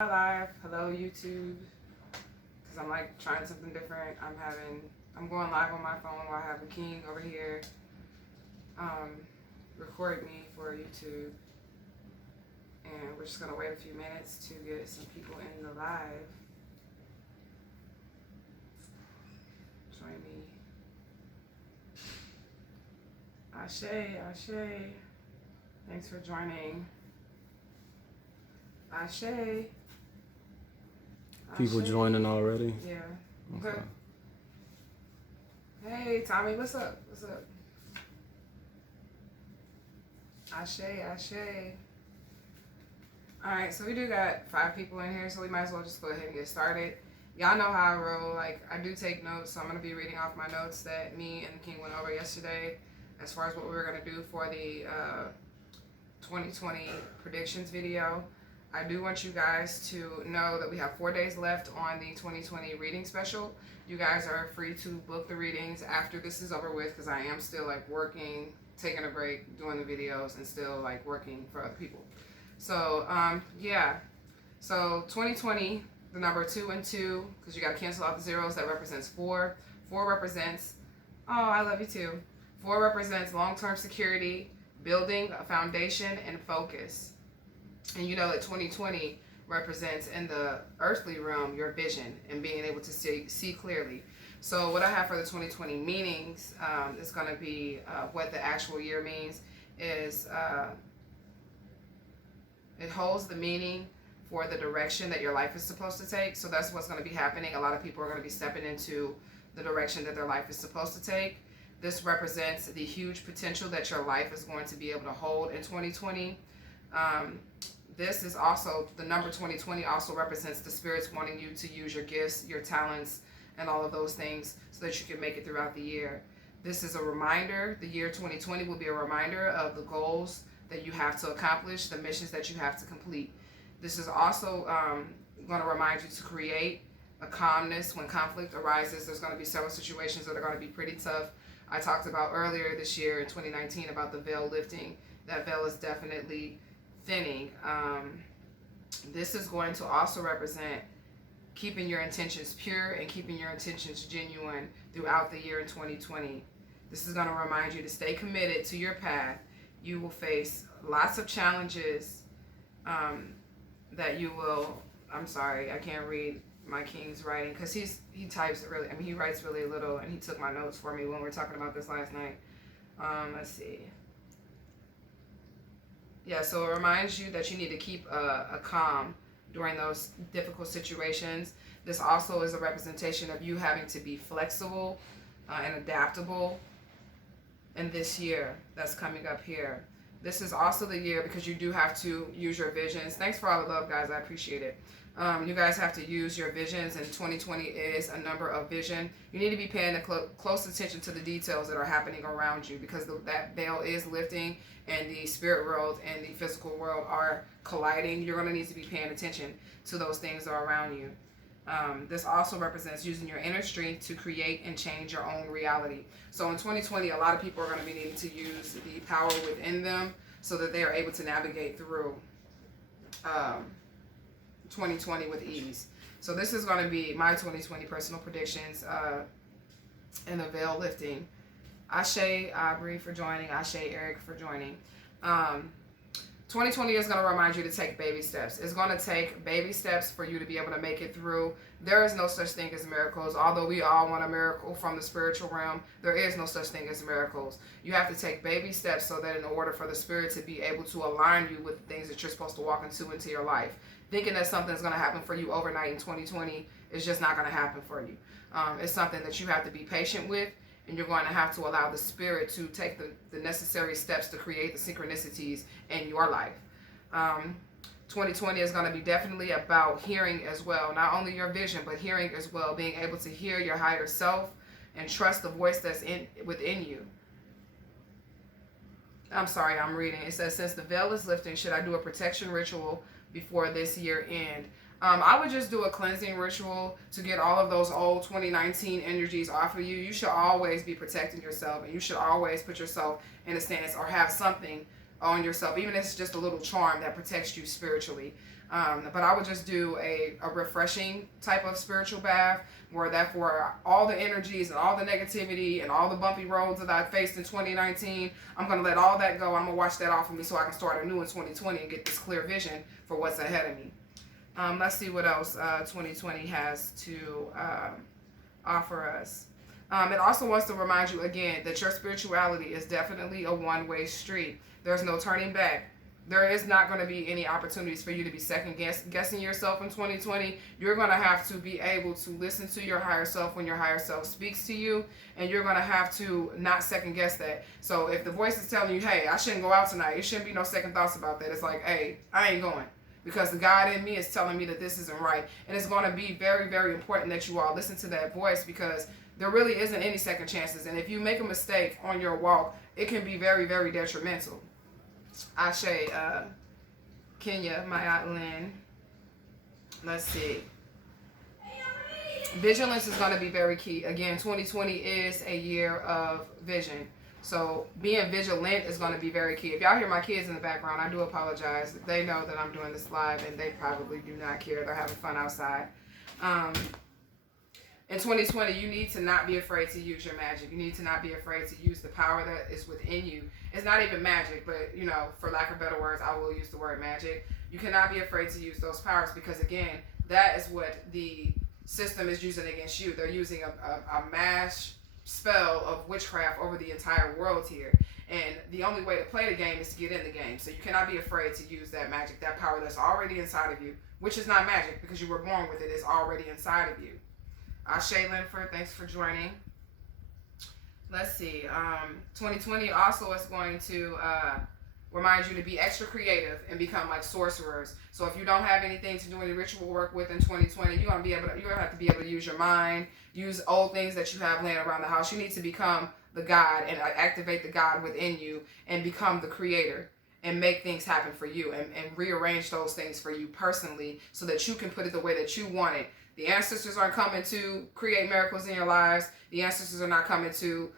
Live. Hello YouTube, because I'm like trying something different. I'm going live on my phone while I have the king over here record me for YouTube, and we're just gonna wait a few minutes to get some people in the live. Join me. Ashe, thanks for joining. Ashe. People joining already? Yeah. Okay. Hey, Tommy, what's up? Ashe. Alright, so we do got 5 people in here, so we might as well just go ahead and get started. Y'all know how I roll. Like, I do take notes, so I'm going to be reading off my notes that me and the king went over yesterday as far as what we were going to do for the 2020 predictions video. I do want you guys to know that we have 4 days left on the 2020 reading special. You guys are free to book the readings after this is over with, because I am still like working, taking a break, doing the videos, and still like working for other people. So yeah, so 2020, the number 2 and 2, because you got to cancel out the zeros, that represents 4. 4 represents, oh, I love you too. 4 represents long-term security, building a foundation, and focus. And you know that 2020 represents in the earthly realm your vision and being able to see clearly. So what I have for the 2020 meanings is going to be what the actual year means is it holds the meaning for the direction that your life is supposed to take. So that's what's going to be happening. A lot of people are going to be stepping into the direction that their life is supposed to take. This represents the huge potential that your life is going to be able to hold in 2020. This is also, the number 2020 also represents the spirits wanting you to use your gifts, your talents, and all of those things so that you can make it throughout the year. This is a reminder. The year 2020 will be a reminder of the goals that you have to accomplish, the missions that you have to complete. This is also going to remind you to create a calmness when conflict arises. There's going to be several situations that are going to be pretty tough. I talked about earlier this year in 2019 about the veil lifting. That veil is definitely thinning. This is going to also represent keeping your intentions pure and keeping your intentions genuine throughout the year in 2020. This is going to remind you to stay committed to your path. You will face lots of challenges that you will, I'm sorry, I can't read my king's writing because he types really, he writes really little, and he took my notes for me when we were talking about this last night. Let's see. Yeah, so it reminds you that you need to keep a calm during those difficult situations. This also is a representation of you having to be flexible and adaptable in this year that's coming up here. This is also the year because you do have to use your visions. Thanks for all the love, guys. I appreciate it. You guys have to use your visions, and 2020 is a number of vision. You need to be paying close attention to the details that are happening around you, because that veil is lifting and the spirit world and the physical world are colliding. You're going to need to be paying attention to those things that are around you. This also represents using your inner strength to create and change your own reality. So in 2020, a lot of people are going to be needing to use the power within them so that they are able to navigate through 2020 with ease. So this is going to be my 2020 personal predictions and the veil lifting. Ashe Aubrey for joining. Ashe Eric for joining. 2020 is going to remind you to take baby steps. It's going to take baby steps for you to be able to make it through. There is no such thing as miracles. Although we all want a miracle from the spiritual realm, there is no such thing as miracles. You have to take baby steps so that in order for the spirit to be able to align you with the things that you're supposed to walk into your life. Thinking that something's going to happen for you overnight in 2020 is just not going to happen for you. It's something that you have to be patient with, and you're going to have to allow the spirit to take the necessary steps to create the synchronicities in your life. 2020 is going to be definitely about hearing as well. Not only your vision, but hearing as well. Being able to hear your higher self and trust the voice that's within you. I'm sorry, I'm reading. It says, since the veil is lifting, should I do a protection ritual before this year end? I would just do a cleansing ritual to get all of those old 2019 energies off of you. You should always be protecting yourself, and you should always put yourself in a stance or have something on yourself, even if it's just a little charm that protects you spiritually. But I would just do a refreshing type of spiritual bath, where that for all the energies and all the negativity and all the bumpy roads that I faced in 2019, I'm going to let all that go. I'm going to wash that off of me so I can start anew in 2020 and get this clear vision for what's ahead of me. Let's see what else 2020 has to offer us. It also wants to remind you again that your spirituality is definitely a one-way street. There's no turning back. There is not going to be any opportunities for you to be second guessing yourself in 2020. You're going to have to be able to listen to your higher self when your higher self speaks to you, and you're going to have to not second guess that. So if the voice is telling you, hey, I shouldn't go out tonight, it shouldn't be no second thoughts about that. It's like, hey, I ain't going, because the God in me is telling me that this isn't right. And it's going to be very, very important that you all listen to that voice, because there really isn't any second chances. And if you make a mistake on your walk, it can be very, very detrimental. Ashe, Kenya, Mayat Lynn. Let's see. Vigilance is going to be very key. Again, 2020 is a year of vision. So being vigilant is going to be very key. If y'all hear my kids in the background, I do apologize. They know that I'm doing this live, and they probably do not care. They're having fun outside. In 2020, you need to not be afraid to use your magic. You need to not be afraid to use the power that is within you. It's not even magic, but, you know, for lack of better words, I will use the word magic. You cannot be afraid to use those powers, because, again, that is what the system is using against you. They're using a mass spell of witchcraft over the entire world here. And the only way to play the game is to get in the game. So you cannot be afraid to use that magic, that power that's already inside of you, which is not magic because you were born with it. It's already inside of you. Ashe Linford, thanks for joining. Let's see. 2020 also is going to remind you to be extra creative and become like sorcerers. So if you don't have anything to do any ritual work with in 2020, you're gonna have to be able to use your mind, use old things that you have laying around the house. You need to become the God and activate the God within you and become the creator and make things happen for you and rearrange those things for you personally so that you can put it the way that you want it. The ancestors aren't coming to create miracles in your lives. The ancestors are not coming to,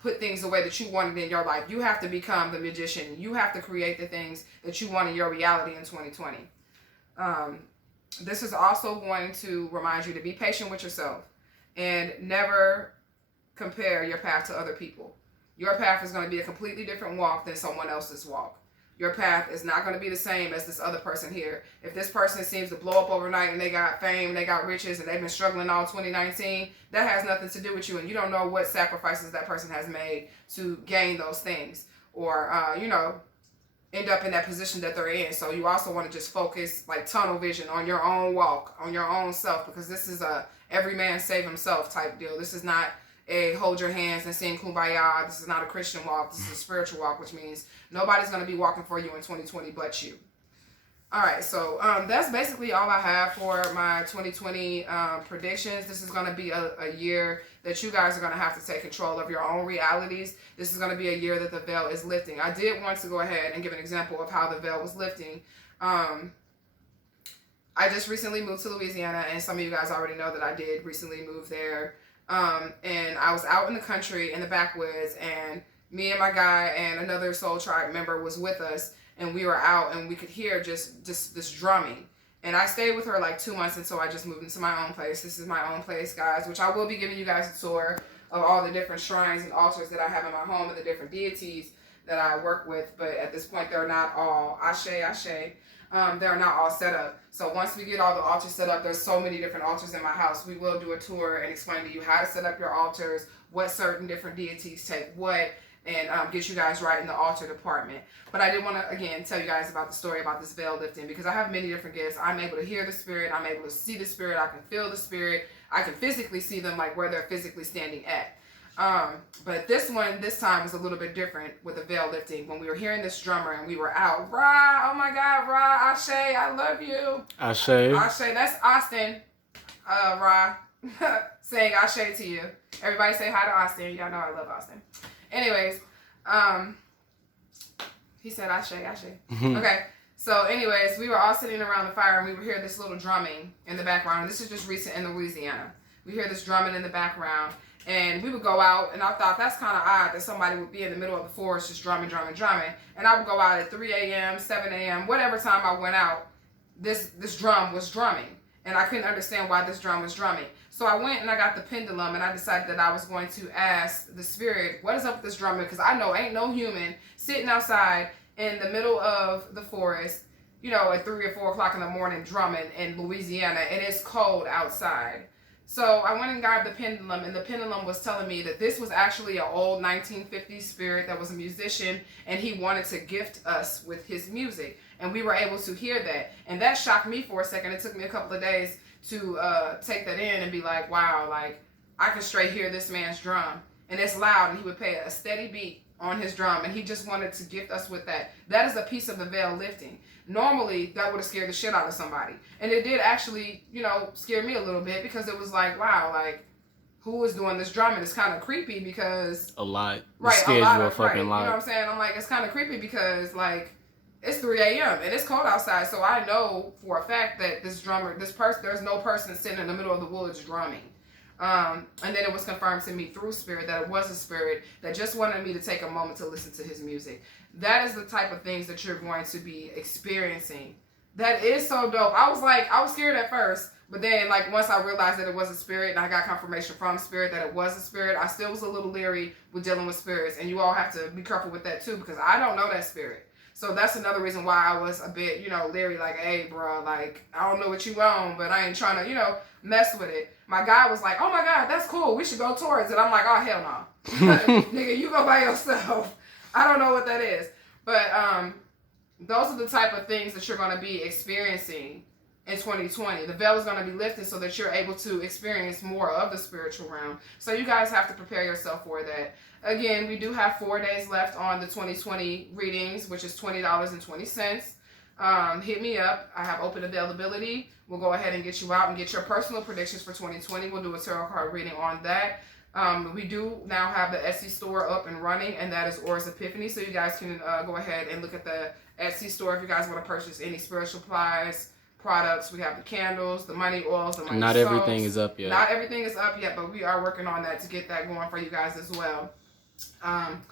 put things the way that you want it in your life. You have to become the magician. You have to create the things that you want in your reality in 2020. This is also going to remind you to be patient with yourself and never compare your path to other people. Your path is going to be a completely different walk than someone else's walk. Your path is not going to be the same as this other person here. If this person seems to blow up overnight and they got fame, they got riches, and they've been struggling all 2019, that has nothing to do with you. And you don't know what sacrifices that person has made to gain those things or, end up in that position that they're in. So you also want to just focus like tunnel vision on your own walk, on your own self, because this is a every man save himself type deal. This is not a hold your hands and sing kumbaya. This is not a Christian walk. This is a spiritual walk, which means nobody's going to be walking for you in 2020 but you. All right, so that's basically all I have for my 2020 predictions. This is going to be a year that you guys are going to have to take control of your own realities. This is going to be a year that the veil is lifting. I did want to go ahead and give an example of how the veil was lifting. I just recently moved to Louisiana, and some of you guys already know that I did recently move there. And I was out in the country in the backwoods, and me and my guy and another Soul Tribe member was with us, and we were out and we could hear just this drumming. And I stayed with her like 2 months until I just moved into my own place. This is my own place, guys, which I will be giving you guys a tour of all the different shrines and altars that I have in my home and the different deities that I work with. But at this point, they're not all ashe. They're not all set up. So once we get all the altars set up, there's so many different altars in my house. We will do a tour and explain to you how to set up your altars, what certain different deities take what, and get you guys right in the altar department. But I did want to, again, tell you guys about the story about this veil lifting, because I have many different gifts. I'm able to hear the spirit. I'm able to see the spirit. I can feel the spirit. I can physically see them like where they're physically standing at. But this time was a little bit different with the veil lifting. When we were hearing this drummer and we were out, Ra, oh my God, Ra, Ashe, I love you. Ashe. Ashe, that's Austin, Ra, saying Ashe to you. Everybody say hi to Austin. Y'all know I love Austin. Anyways, he said Ashe. Okay. So anyways, we were all sitting around the fire and we would hear this little drumming in the background. And this is just recent in Louisiana. we hear this drumming in the background. And we would go out, and I thought that's kind of odd that somebody would be in the middle of the forest just drumming. And I would go out at 3 a.m., 7 a.m., whatever time I went out, this drum was drumming. And I couldn't understand why this drum was drumming. So I went and I got the pendulum, and I decided that I was going to ask the spirit, what is up with this drumming? Because I know ain't no human sitting outside in the middle of the forest, you know, at 3 or 4 o'clock in the morning drumming in Louisiana, and it's cold outside. So I went and got the pendulum, and the pendulum was telling me that this was actually an old 1950s spirit that was a musician, and he wanted to gift us with his music. And we were able to hear that. And that shocked me for a second. It took me a couple of days to take that in and be like, wow, like, I can straight hear this man's drum. And it's loud, and he would play a steady beat on his drum, and he just wanted to gift us with that. That is a piece of the veil lifting. Normally, that would have scared the shit out of somebody. And it did actually, you know, scare me a little bit, because it was like, wow, like, who is doing this drumming? It's kind of creepy because... A lot. Right, scares a lot you of, a fucking right, lot. You know what I'm saying? I'm like, it's kind of creepy because, like, it's 3 a.m. and it's cold outside, so I know for a fact that this drummer, there's no person sitting in the middle of the woods drumming. And then it was confirmed to me through spirit that it was a spirit that just wanted me to take a moment to listen to his music. That is the type of things that you're going to be experiencing. That is so dope. I was scared at first, but then like once I realized that it was a spirit and I got confirmation from spirit that it was a spirit, I still was a little leery with dealing with spirits. And you all have to be careful with that too, because I don't know that spirit. So that's another reason why I was a bit, you know, leery, like, hey, bro, like, I don't know what you own, but I ain't trying to, you know, mess with it. My guy was like, oh my God, that's cool. We should go towards it. I'm like, oh, hell no. Nigga, you go by yourself. I don't know what that is. But those are the type of things that you're going to be experiencing in 2020. The veil is going to be lifted so that you're able to experience more of the spiritual realm. So you guys have to prepare yourself for that. Again, we do have 4 days left on the 2020 readings, which is $20.20. Hit me up. I have open availability. We'll go ahead and get you out and get your personal predictions for 2020. We'll do a tarot card reading on that. We do now have the Etsy store up and running, and that is Aura's Epiphany. So you guys can go ahead and look at the Etsy store if you guys want to purchase any spiritual supplies, products. We have the candles, the money oils, the money Not soaps. everything is up yet. Not everything is up yet, but we are working on that to get that going for you guys as well. I'm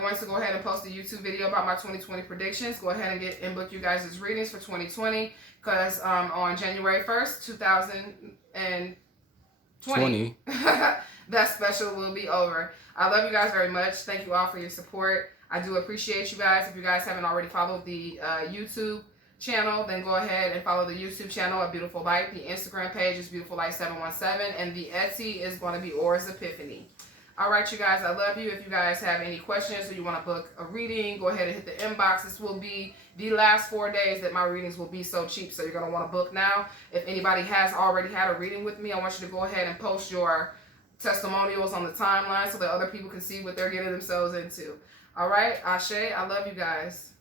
going to go ahead and post a YouTube video about my 2020 predictions. Go ahead and get and book you guys' readings for 2020, because on January 1st, 2020, that special will be over. I love you guys very much. Thank you all for your support. I do appreciate you guys. If you guys haven't already followed the YouTube channel, then go ahead and follow the YouTube channel at Beautiful Light. The Instagram page is Beautiful Light 717, and the Etsy is going to be Aura's Epiphany. All right, you guys, I love you. If you guys have any questions or you want to book a reading, go ahead and hit the inbox. This will be the last 4 days that my readings will be so cheap, so you're going to want to book now. If anybody has already had a reading with me, I want you to go ahead and post your testimonials on the timeline so that other people can see what they're getting themselves into. All right, Ashe, I love you guys.